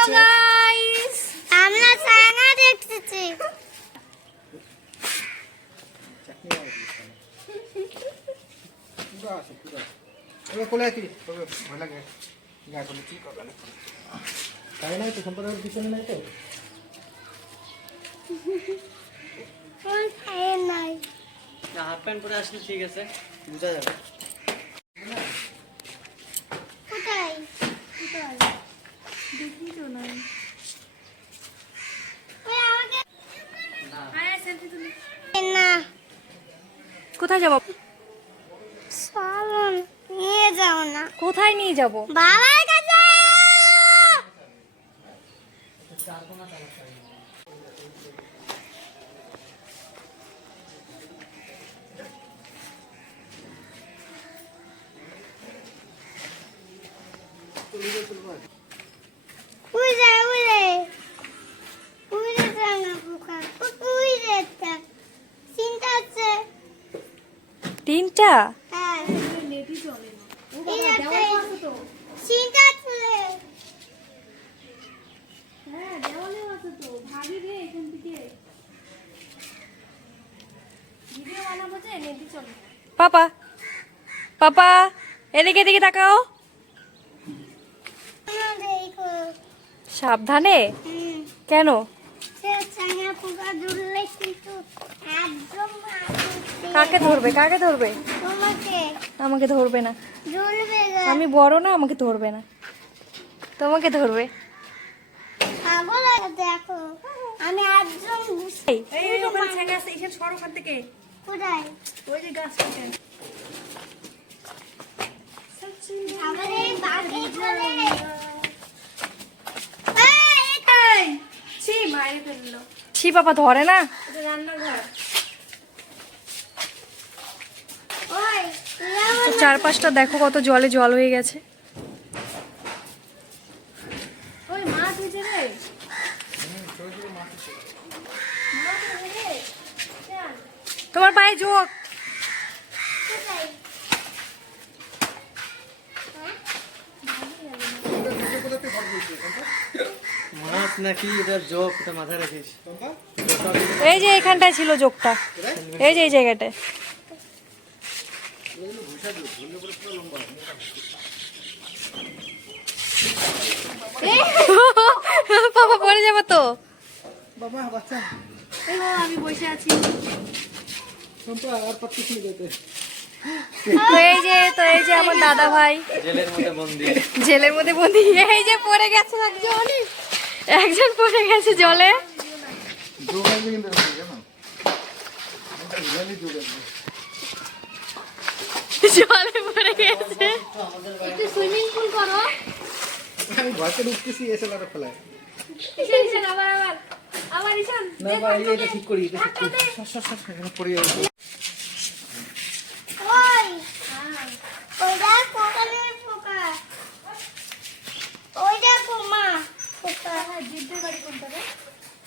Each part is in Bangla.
হয়েছে। গাইস আমরা ছানা দেখতেছি। এবার কোলে আছি তবে ভয় লাগে গায়ে কোলে কি করবে না তাই নাই তো সম্পর্কের পিছনে নাই তো কোন খায় নাই না হাফ প্যান্ট পরে আসলে ঠিক আছে বোঝা যাবে। কোথায় কোথায় দেখি তো নাই ওই আমাকে আরে সেলফি তুলি না কোথায় যাব? সালন নিয়ে যাও না কোথায় নিয়ে যাব? বাবার কাছে উড়ে উড়ে উড়ে যাও না পোকা উড়ে যা চিন্তা আছে তিনটা? হ্যাঁ নেটই চলে না। এই একটা তো চিন্তা আছে হ্যাঁ দেওয়ালে আছে তো ভাবি রে এখান থেকে ভিডিও বানাবো যে নেটই চলে। পাপা পাপা এদিকে এদিকে তাকাও। দেখো সাবধানে। কেন? সে ছানা পোকা ধরলে কিন্তু একদম কাকে ধরবে কাকে ধরবে? তোমাকে আমাকে ধরবে না, জ্বলবে আমি বড় না, আমাকে ধরবে না, তোমাকে ধরবে। পাগল দেখো আমি একদম এই এই ওখানে ছাগা আছে, এখানে সর ওখান থেকে। কোথায় ওই যে গাছটাতে। আমাদের বাড়ি চলে এই ছি মাইরে ফেললো। ছি বাবা ধরে না। এটা রান্নাঘর। ওই তো চারপাশটা দেখো কত জলে জল হয়ে গেছে। ওই মাছ হয়েছে রে। তোমার পায়ে যোগ। কোথায় মাছ নাকি এটা জোক এটা মাথায় রাখিস। এই যে এখানটায় ছিল যোগটা, এই যে এই জায়গাটায়। বাবা পড়ে যাবে তো। বাবা বাচ্চা এই বাবা আমি বসে আছি। সম্পা আর পাচ্ছিস না যেতে তো এই যে আমার দাদা ভাই জেলের মধ্যে বন্দি। জেলের মধ্যে বন্দি। এই যে পড়ে গেছে একজন পড়ে গেছে জলে। যোগ আসবে কিন্তু জানো জলে পড়ে গেছে। একটু সুইমিং পুল করো আমি ভয়তে ঢুকতেছি এসে লারা ফেলায় ঈশান ঈশান আবার ঈশান না ভাই এটা ঠিক করি এটা ঠিক করি এখানে পড়ে যাবে ওই ওইটা কোকালের পোকা ওইটা কোমা পোকা হ্যাঁ জিদ্দের বাড়ি কোনটা রে?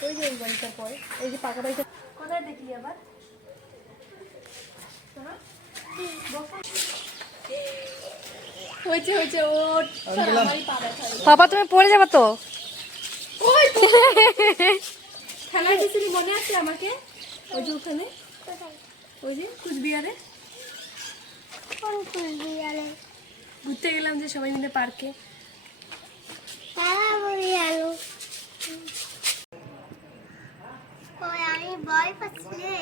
ওই যে ওই বাড়িটার পরে এই যে পাকা বাড়িটা কোথায় দেখলি আবার? হয়েছে হয়েছে ওর পাপা তুমি পড়ে যাবে তো। ওই খেলায় গেছিলি মনে আছে আমাকে? ওই যে ওখানে কোথায় ওই যে কুচবিহারে কোন কুলবিয়ালে ঘুরতে গেলাম যে সবাই মিলে পার্কে। তারা বলি আলো ওই আমি ভয় পাচ্ছি রে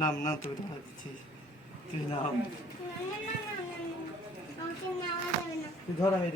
নাম না তুই তো দিচ্ছিস তুই নাম আমাকে নামা যাবে না তুই ধর আমি